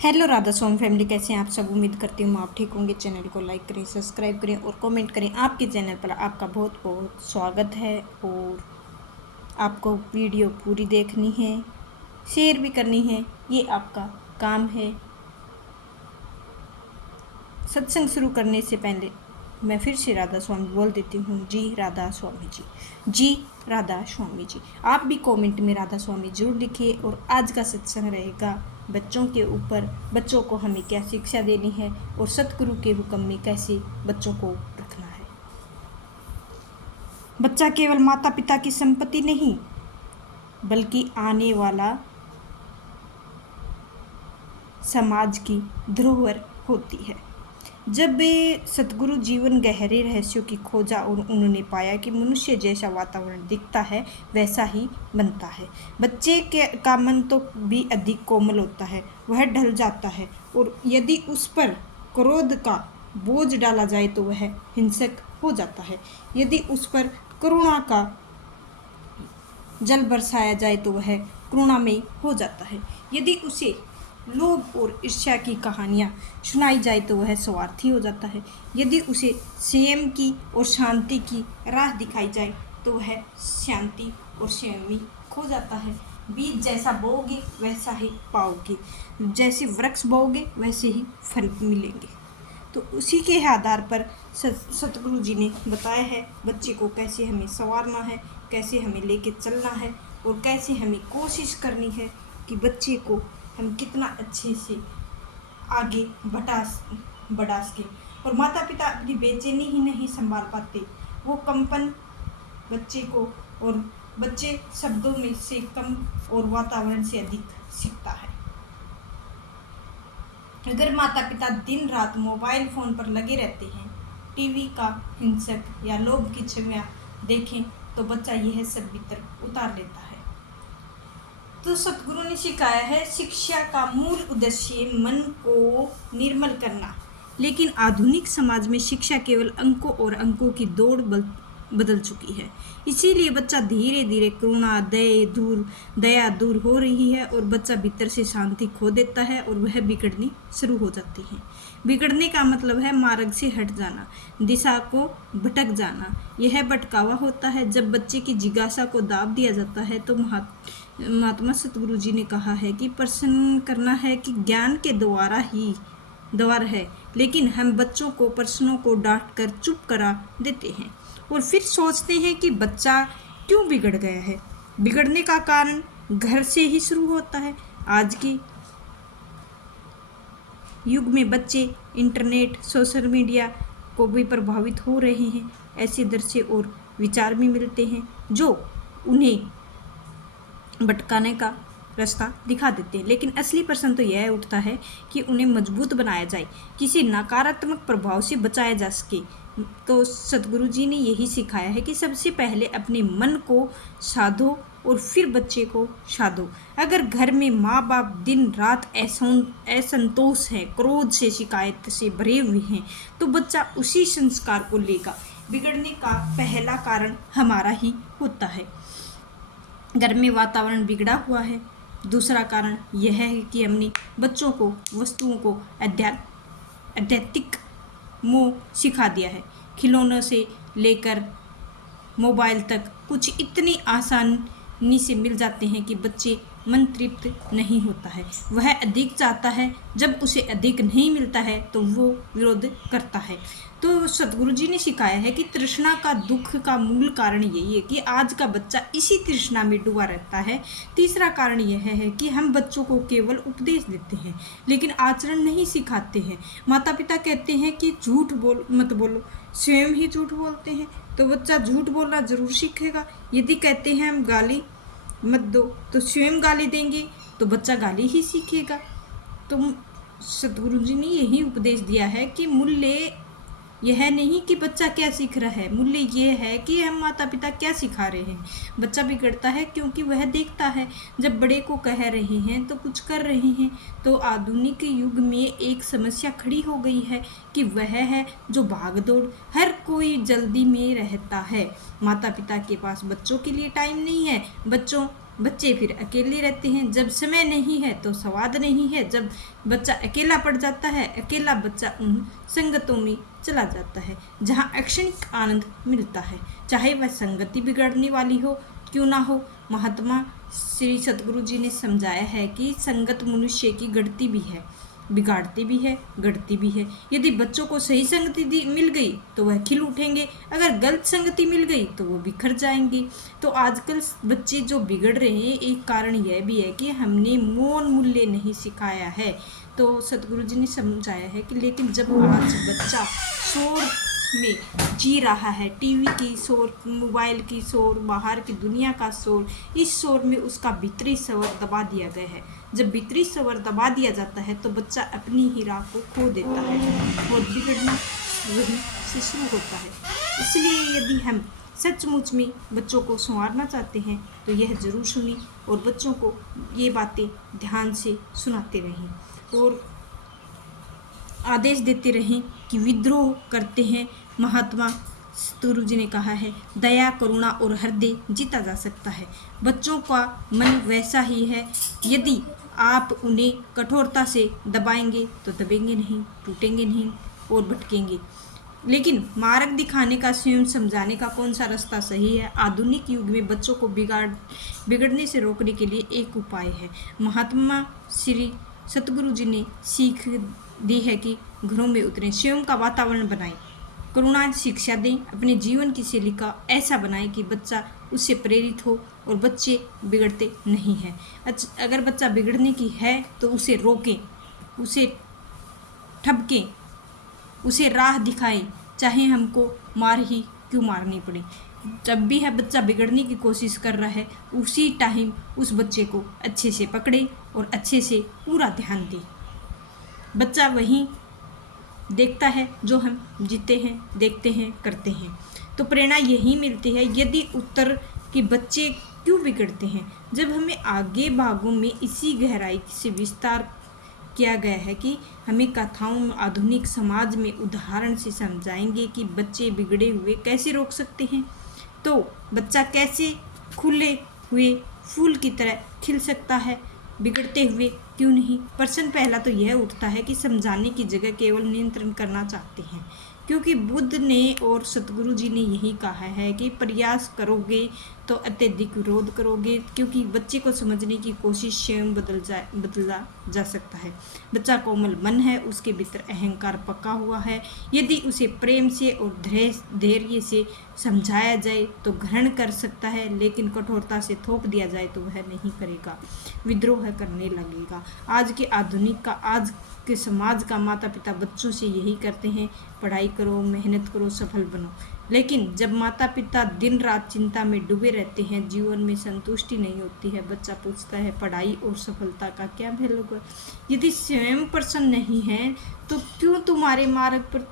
Hello Radha स्वामी family, कैसे हैं आप सब। उम्मीद करती हूँ आप ठीक होंगे। चैनल को लाइक करें, सब्सक्राइब करें और कमेंट करें। आपके चैनल पर आपका बहुत बहुत स्वागत है। और आपको वीडियो पूरी देखनी है, शेयर भी करनी है, ये आपका काम है। सत्संग शुरू करने से पहले मैं फिर से राधा स्वामी बोल देती हूँ, जी राधा स्वामी जी, जी राधा स्वामी जी। आप भी कमेंट में राधा स्वामी जरूर लिखिए। और आज का सत्संग रहेगा बच्चों के ऊपर। बच्चों को हमें क्या शिक्षा देनी है और सतगुरु के हुक्म में कैसे बच्चों को रखना है। बच्चा केवल माता पिता की संपत्ति नहीं, बल्कि आने वाला समाज की धरोहर होती है। जब सतगुरु जीवन गहरे रहस्यों की खोजा और उन्होंने पाया कि मनुष्य जैसा वातावरण दिखता है वैसा ही बनता है। बच्चे का मन तो भी अधिक कोमल होता है, वह ढल जाता है और यदि उस पर क्रोध का बोझ डाला जाए तो वह हिंसक हो जाता है। यदि उस पर करुणा का जल बरसाया जाए तो वह करुणामयी हो जाता है। यदि उसे लोभ और ईर्ष्या की कहानियाँ सुनाई जाए तो वह स्वार्थी हो जाता है। यदि उसे संयम की और शांति की राह दिखाई जाए तो वह शांति और संयमी खो जाता है। बीज जैसा बोओगे वैसा ही पाओगे, जैसे वृक्ष बोओगे वैसे ही फल मिलेंगे। तो उसी के आधार पर सतगुरु जी ने बताया है बच्चे को कैसे हमें संवारना है, कैसे हमें लेके चलना है और कैसे हमें कोशिश करनी है कि बच्चे को हम कितना अच्छे से आगे बढ़ा सकें। और माता पिता अपनी बेचैनी ही नहीं संभाल पाते, वो कंपन बच्चे को, और बच्चे शब्दों में से कम और वातावरण से अधिक सीखता है। अगर माता पिता दिन रात मोबाइल फ़ोन पर लगे रहते हैं, टीवी का हिंसक या लोभ की छवियाँ देखें तो बच्चा यह सब भीतर उतार लेता है। तो सतगुरु ने सिखाया है शिक्षा का मूल उद्देश्य मन को निर्मल करना। लेकिन आधुनिक समाज में शिक्षा केवल अंकों और अंकों की दौड़ बदल चुकी है। इसीलिए बच्चा धीरे धीरे करुणा दया दूर हो रही है और बच्चा भीतर से शांति खो देता है और वह बिगड़नी शुरू हो जाती है। बिगड़ने का मतलब है मार्ग से हट जाना, दिशा को भटक जाना। यह भटकावा होता है जब बच्चे की जिज्ञासा को दाब दिया जाता है। तो महात्मा सतगुरु जी ने कहा है कि प्रश्न करना है कि ज्ञान के द्वार है, लेकिन हम बच्चों को प्रश्नों को डांट कर चुप करा देते हैं और फिर सोचते हैं कि बच्चा क्यों बिगड़ गया है। बिगड़ने का कारण घर से ही शुरू होता है। आज के युग में बच्चे इंटरनेट, सोशल मीडिया को भी प्रभावित हो रहे हैं। ऐसे दृश्य और विचार भी मिलते हैं जो उन्हें भटकाने का रास्ता दिखा देते हैं। लेकिन असली प्रश्न तो यह उठता है कि उन्हें मजबूत बनाया जाए, किसी नकारात्मक प्रभाव से बचाया जा सके। तो सतगुरु जी ने यही सिखाया है कि सबसे पहले अपने मन को साधो और फिर बच्चे को साधो। अगर घर में माँ बाप दिन रात असंतोष है, क्रोध से, शिकायत से भरे हुए हैं, तो बच्चा उसी संस्कार को लेगा। बिगड़ने का पहला कारण हमारा ही होता है। घर में वातावरण बिगड़ा हुआ है। दूसरा कारण यह है कि हमने बच्चों को वस्तुओं को आध्यात्मिक मोह सिखा दिया है। खिलौनों से लेकर मोबाइल तक कुछ इतनी आसानी से मिल जाते हैं कि बच्चे मन तृप्त नहीं होता है। वह अधिक चाहता है, जब उसे अधिक नहीं मिलता है तो वो विरोध करता है। तो सतगुरु जी ने सिखाया है कि तृष्णा का दुख का मूल कारण यही है कि आज का बच्चा इसी तृष्णा में डूबा रहता है। तीसरा कारण यह है कि हम बच्चों को केवल उपदेश देते हैं लेकिन आचरण नहीं सिखाते हैं। माता पिता कहते हैं कि झूठ मत बोलो, स्वयं ही झूठ बोलते हैं, तो बच्चा झूठ बोलना जरूर सीखेगा। यदि कहते हैं हम गाली मत दो तो स्वयं गाली देंगे तो बच्चा गाली ही सीखेगा। तो सतगुरु जी ने यही उपदेश दिया है कि मूल्य यह नहीं कि बच्चा क्या सीख रहा है, मूल्य यह है कि हम माता पिता क्या सिखा रहे हैं। बच्चा बिगड़ता है क्योंकि वह देखता है जब बड़े को कह रहे हैं तो कुछ कर रहे हैं। तो आधुनिक युग में एक समस्या खड़ी हो गई है कि वह है जो भाग दौड़, हर कोई जल्दी में रहता है। माता पिता के पास बच्चों के लिए टाइम नहीं है। बच्चों बच्चे फिर अकेले रहते हैं। जब समय नहीं है तो स्वाद नहीं है। जब बच्चा अकेला पड़ जाता है, अकेला बच्चा उन संगतों में चला जाता है जहाँ क्षणिक आनंद मिलता है, चाहे वह संगति बिगड़ने वाली हो क्यों ना हो। महात्मा श्री सतगुरु जी ने समझाया है कि संगत मनुष्य की गढ़ती भी है, बिगाड़ती भी है, गढ़ती भी है। यदि बच्चों को सही संगति मिल गई तो वह खिल उठेंगे, अगर गलत संगति मिल गई तो वो बिखर जाएंगे। तो आजकल बच्चे जो बिगड़ रहे हैं, एक कारण यह भी है कि हमने मौन मूल्य नहीं सिखाया है। तो सतगुरु जी ने समझाया है कि लेकिन जब आज बच्चा शोर में जी रहा है, टीवी की शोर, मोबाइल की शोर, बाहर की दुनिया का शोर, इस शोर में उसका भीतरी स्वर दबा दिया गया है। जब भीतरी स्वर दबा दिया जाता है तो बच्चा अपनी ही राह को खो देता है और बिगड़ना वहीं से शुरू होता है। इसलिए यदि हम सचमुच में बच्चों को संवारना चाहते हैं तो यह ज़रूर सुनी और बच्चों को ये बातें ध्यान से सुनाते रहें और आदेश देते रहें कि विद्रोह करते हैं। महात्मा सतगुरु जी ने कहा है, दया, करुणा और हृदय जीता जा सकता है। बच्चों का मन वैसा ही है, यदि आप उन्हें कठोरता से दबाएंगे तो दबेंगे नहीं, टूटेंगे नहीं और भटकेंगे। लेकिन मार्ग दिखाने का, स्वयं समझाने का कौन सा रास्ता सही है? आधुनिक युग में बच्चों को बिगड़ने से रोकने के लिए एक उपाय है। महात्मा श्री सतगुरु जी ने सीख दी है कि घरों में उतरें, स्वयं का वातावरण बनाएं, करुणा शिक्षा दें, अपने जीवन की शैली का ऐसा बनाएं कि बच्चा उससे प्रेरित हो और बच्चे बिगड़ते नहीं हैं। अगर बच्चा बिगड़ने की है तो उसे रोकें, उसे ठपकें, उसे राह दिखाएं, चाहे हमको मार ही क्यों मारनी पड़े। जब भी है बच्चा बिगड़ने की कोशिश कर रहा है, उसी टाइम उस बच्चे को अच्छे से पकड़े और अच्छे से पूरा ध्यान दें। बच्चा वही देखता है जो हम जीते हैं, देखते हैं, करते हैं। तो प्रेरणा यही मिलती है। यदि उत्तर कि बच्चे क्यों बिगड़ते हैं, जब हमें आगे भागों में इसी गहराई से विस्तार किया गया है कि हमें कथाओं में आधुनिक समाज में उदाहरण से समझाएंगे कि बच्चे बिगड़े हुए कैसे रोक सकते हैं। तो बच्चा कैसे खुले हुए फूल की तरह खिल सकता है, बिगड़ते हुए क्यों नहीं। प्रश्न पहला तो यह उठता है कि समझाने की जगह केवल नियंत्रण करना चाहते हैं, क्योंकि बुद्ध ने और सतगुरु जी ने यही कहा है कि प्रयास करोगे तो अत्यधिक विरोध करोगे, क्योंकि बच्चे को समझने की कोशिश स्वयं बदला जा सकता है। बच्चा कोमल मन है, उसके भीतर अहंकार पका हुआ है। यदि उसे प्रेम से और धैर्य से समझाया जाए तो ग्रहण कर सकता है, लेकिन कठोरता से थोप दिया जाए तो वह नहीं करेगा, विद्रोह करने लगेगा। आज के आधुनिक का, आज के समाज का माता पिता बच्चों से यही करते हैं, पढ़ाई करो, मेहनत करो, सफल बनो। लेकिन जब माता पिता दिन रात चिंता में डूबे रहते हैं, जीवन में संतुष्टि नहीं होती है, बच्चा पूछता है पढ़ाई और सफलता का क्या भेद होगा। यदि स्वयं प्रसन्न नहीं है तो क्यों तुम्हारे मार्ग पर।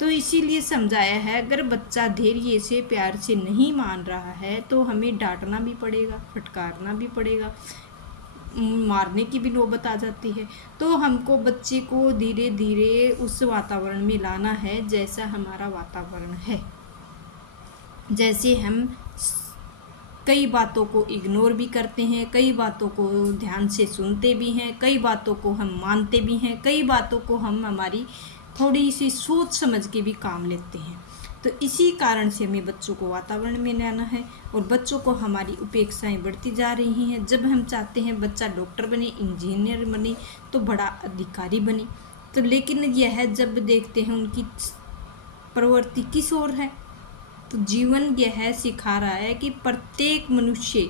तो इसीलिए समझाया है, अगर बच्चा धैर्य से, प्यार से नहीं मान रहा है तो हमें डांटना भी पड़ेगा, फटकारना भी पड़ेगा, मारने की भी नौबत आ जाती है। तो हमको बच्चे को धीरे धीरे उस वातावरण में लाना है जैसा हमारा वातावरण है। जैसे हम कई बातों को इग्नोर भी करते हैं, कई बातों को ध्यान से सुनते भी हैं, कई बातों को हम मानते भी हैं, कई बातों को हम हमारी थोड़ी सी सोच समझ के भी काम लेते हैं। तो इसी कारण से हमें बच्चों को वातावरण में लाना है और बच्चों को हमारी उपेक्षाएं बढ़ती जा रही हैं। जब हम चाहते हैं बच्चा डॉक्टर बने, इंजीनियर बने, तो बड़ा अधिकारी बने, तो लेकिन यह जब देखते हैं उनकी प्रवृत्ति किस ओर है, तो जीवन यह सिखा रहा है कि प्रत्येक मनुष्य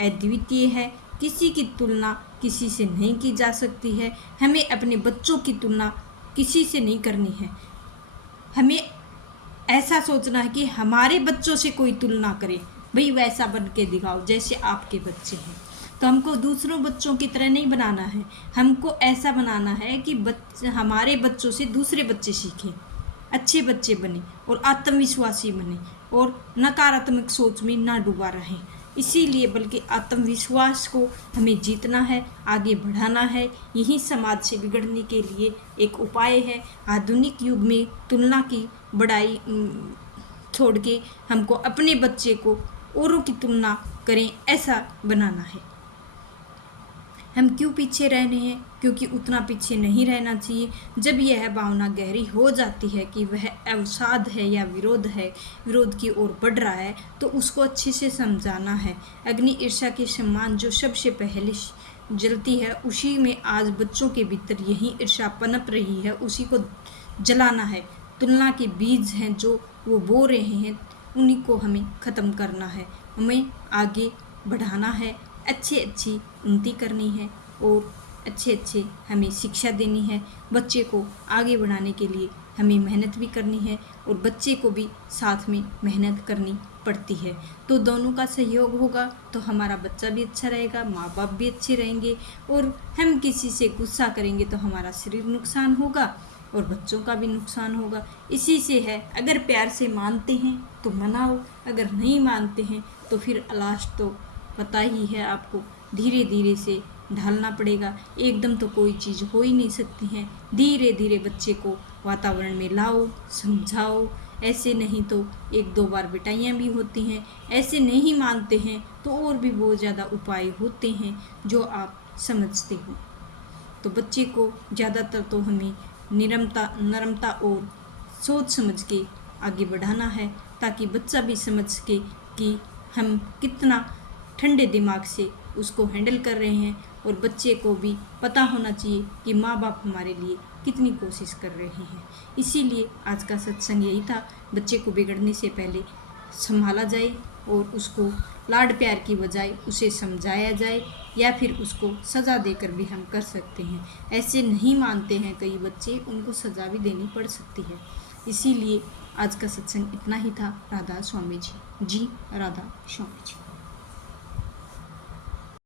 अद्वितीय है, किसी की तुलना किसी से नहीं की जा सकती है। हमें अपने बच्चों की तुलना किसी से नहीं करनी है। हमें ऐसा सोचना है कि हमारे बच्चों से कोई तुलना करे, भाई वैसा बन के दिखाओ जैसे आपके बच्चे हैं। तो हमको दूसरों बच्चों की तरह नहीं बनाना है, हमको ऐसा बनाना है कि हमारे बच्चों से दूसरे बच्चे सीखें, अच्छे बच्चे बने और आत्मविश्वासी बने और नकारात्मक सोच में ना डूबा रहें। इसीलिए बल्कि आत्मविश्वास को हमें जीतना है, आगे बढ़ाना है। यही समाज से बिगड़ने के लिए एक उपाय है। आधुनिक युग में तुलना की बड़ाई छोड़ के हमको अपने बच्चे को औरों की तुलना करें, ऐसा बनाना है। हम क्यों पीछे रह रहे हैं? क्योंकि उतना पीछे नहीं रहना चाहिए। जब यह भावना गहरी हो जाती है कि वह अवसाद है या विरोध की ओर बढ़ रहा है, तो उसको अच्छे से समझाना है। अग्नि ईर्ष्या के समान जो सबसे पहले जलती है, उसी में आज बच्चों के भीतर यही ईर्ष्या पनप रही है, उसी को जलाना है। तुलना के बीज हैं जो वो बो रहे हैं, उन्हीं को हमें ख़त्म करना है। हमें आगे बढ़ाना है, अच्छी उन्नति करनी है और अच्छे हमें शिक्षा देनी है। बच्चे को आगे बढ़ाने के लिए हमें मेहनत भी करनी है और बच्चे को भी साथ में मेहनत करनी पड़ती है। तो दोनों का सहयोग होगा तो हमारा बच्चा भी अच्छा रहेगा, माँ बाप भी अच्छे रहेंगे। और हम किसी से गुस्सा करेंगे तो हमारा शरीर नुकसान होगा और बच्चों का भी नुकसान होगा। इसी से है, अगर प्यार से मानते हैं तो मनाओ, अगर नहीं मानते हैं तो फिर लास्ट तो पता ही है आपको, धीरे धीरे से ढालना पड़ेगा। एकदम तो कोई चीज़ हो ही नहीं सकती है। धीरे धीरे बच्चे को वातावरण में लाओ, समझाओ। ऐसे नहीं तो 1-2 बार पिटाइयाँ भी होती हैं। ऐसे नहीं मानते हैं तो और भी बहुत ज़्यादा उपाय होते हैं जो आप समझते हो। तो बच्चे को ज़्यादातर तो हमें नरमता और सोच समझ के आगे बढ़ाना है, ताकि बच्चा भी समझ सके कि हम कितना ठंडे दिमाग से उसको हैंडल कर रहे हैं। और बच्चे को भी पता होना चाहिए कि माँ बाप हमारे लिए कितनी कोशिश कर रहे हैं। इसीलिए आज का सत्संग यही था, बच्चे को बिगड़ने से पहले संभाला जाए और उसको लाड प्यार की बजाय उसे समझाया जाए, या फिर उसको सज़ा देकर भी हम कर सकते हैं। ऐसे नहीं मानते हैं कई बच्चे, उनको सज़ा भी देनी पड़ सकती है। इसीलिए आज का सत्संग इतना ही था। राधा स्वामी जी। राधा स्वामी जी।